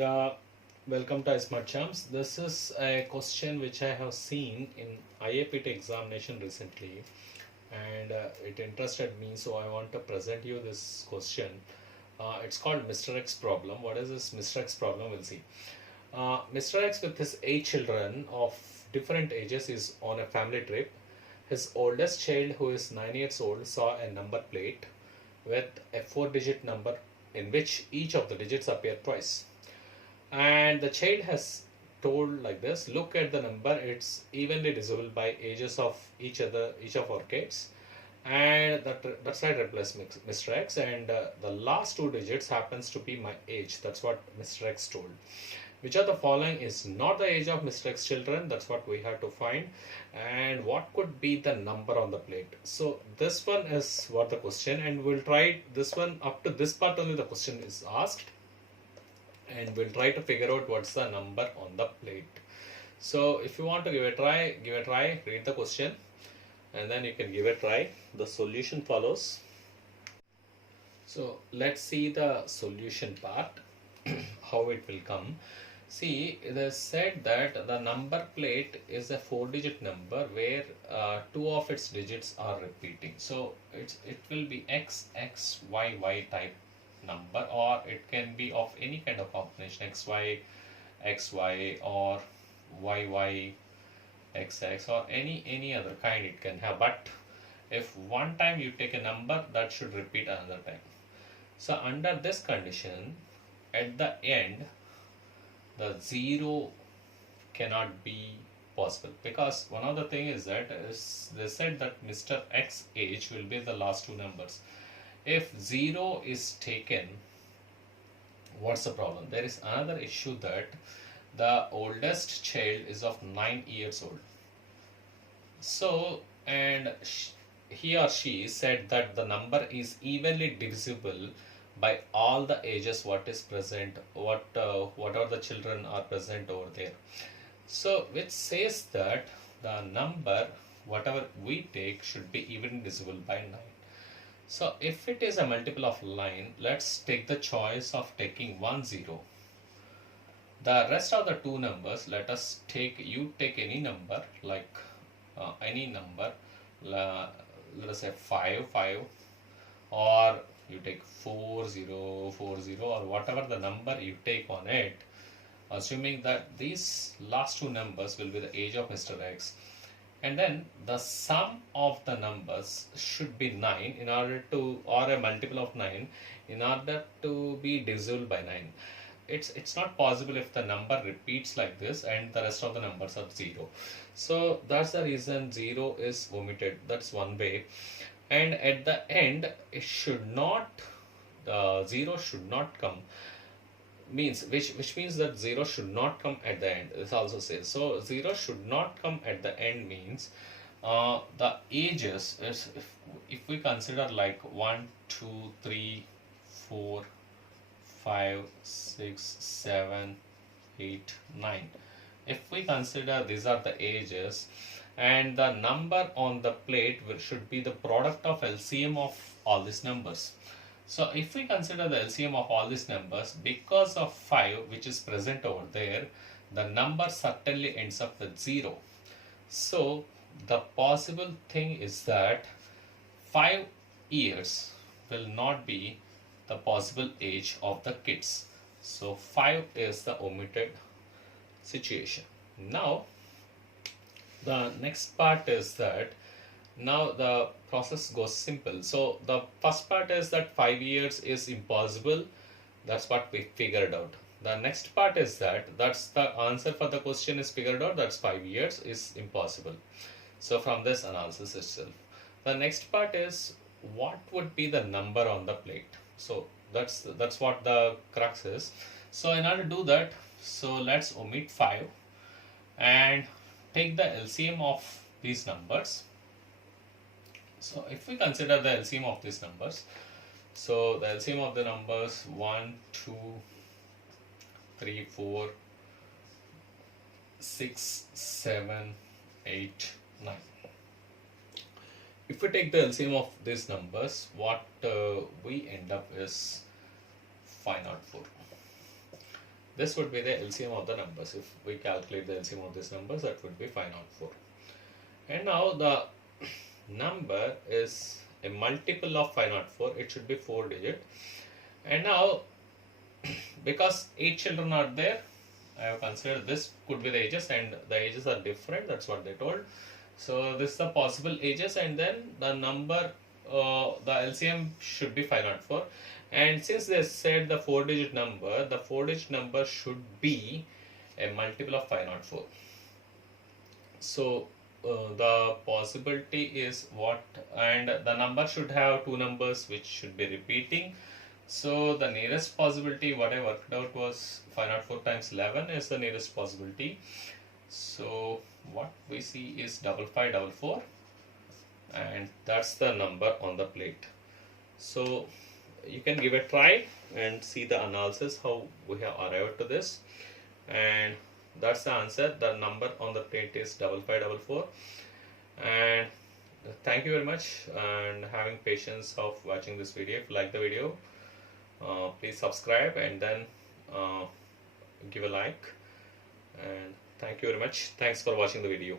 uh, welcome to Smart Champs. This is a question which I have seen in IAPT examination recently, and it interested me, so I want to present you this question. It's called Mr. X problem. What is this Mr. X problem? We'll see. Mr. X with his 8 children of different ages is on a family trip. His oldest child, who is 9 years old, saw a number plate with a 4-digit number in which each of the digits appear twice. And the child has told like this: look at the number, it's evenly divisible by ages of each of our kids, and that's right, replace Mr. X, and the last 2 digits happens to be my age. That's what Mr. X told. Which of the following is not the age of Mr. X children? That's what we have to find. And what could be the number on the plate? So this one is what the question, and we'll try this one up to this part only the question is asked, and we'll try to figure out what's the number on the plate. So if you want to give a try, read the question and then you can give a try. The solution follows. So let's see the solution part, how it will come. See, it is said that the number plate is a 4-digit number where two of its digits are repeating. So it will be X, X, Y, Y type number, or it can be of any kind of combination, XY, XY, or YY, XX, or any other kind it can have. But if one time you take a number, that should repeat another time. So under this condition, at the end, the 0 cannot be possible, because one of the thing is that they said that Mr. X age will be the last 2 numbers. If 0 is taken, what's the problem? There is another issue that the oldest child is of 9 years old. So, and he or she said that the number is evenly divisible by all the ages what is present, whatever the children are present over there. So, which says that the number whatever we take should be evenly divisible by 9. So if it is a multiple of 9, let's take the choice of taking 1 0. The rest of the 2 numbers, let us take, you take any number, like any number, let us say 5 5, or you take 4 0 4 0, or whatever the number you take on it, assuming that these last 2 numbers will be the age of Mr. X. And then the sum of the numbers should be 9 in order to, or a multiple of 9 in order to be divisible by 9. It's not possible if the number repeats like this and the rest of the numbers are 0. So that's the reason 0 is omitted. That's one way. And at the end, it should not, the 0 should not come, means which means that 0 should not come at the end. This also says so 0 should not come at the end means the ages is, if we consider like 1 2 3 4 5 6 7 8 9, if we consider these are the ages, and the number on the plate should be the product of LCM of all these numbers. So if we consider the LCM of all these numbers, because of 5 which is present over there, the number certainly ends up with 0. So the possible thing is that 5 years will not be the possible age of the kids. So 5 is the omitted situation. Now the next part is that now the process goes simple. So the first part is that 5 years is impossible. That's what we figured out. The next part is that that's the answer for the question is figured out. That's 5 years is impossible. So from this analysis itself, the next part is what would be the number on the plate. So that's what the crux is. So in order to do that, so let's omit 5 and take the LCM of these numbers. So if we consider the LCM of these numbers, so the LCM of the numbers 1 2 3 4 6 7 8 9. If we take the LCM of these numbers, what we end up is 504. this would be the LCM of the numbers. If we calculate the LCM of these numbers, that would be 504. And now the number is a multiple of 504. It should be 4 digit. And now because 8 children are there, I have considered this could be the ages, and the ages are different. That's what they told. So this is the possible ages, and then the number, the LCM should be 504. And since they said the 4 digit number, the 4 digit number should be a multiple of 504. So the possibility is what, and the number should have two numbers which should be repeating. So the nearest possibility, what I worked out, was 504 times 11 is the nearest possibility. So what we see is 5544, and that's the number on the plate. So you can give a try and see the analysis how we have arrived to this, and that's the answer. The number on the plate is 5544. And thank you very much, and having patience of watching this video. If you like the video, please subscribe and then give a like, and thank you very much. Thanks for watching the video.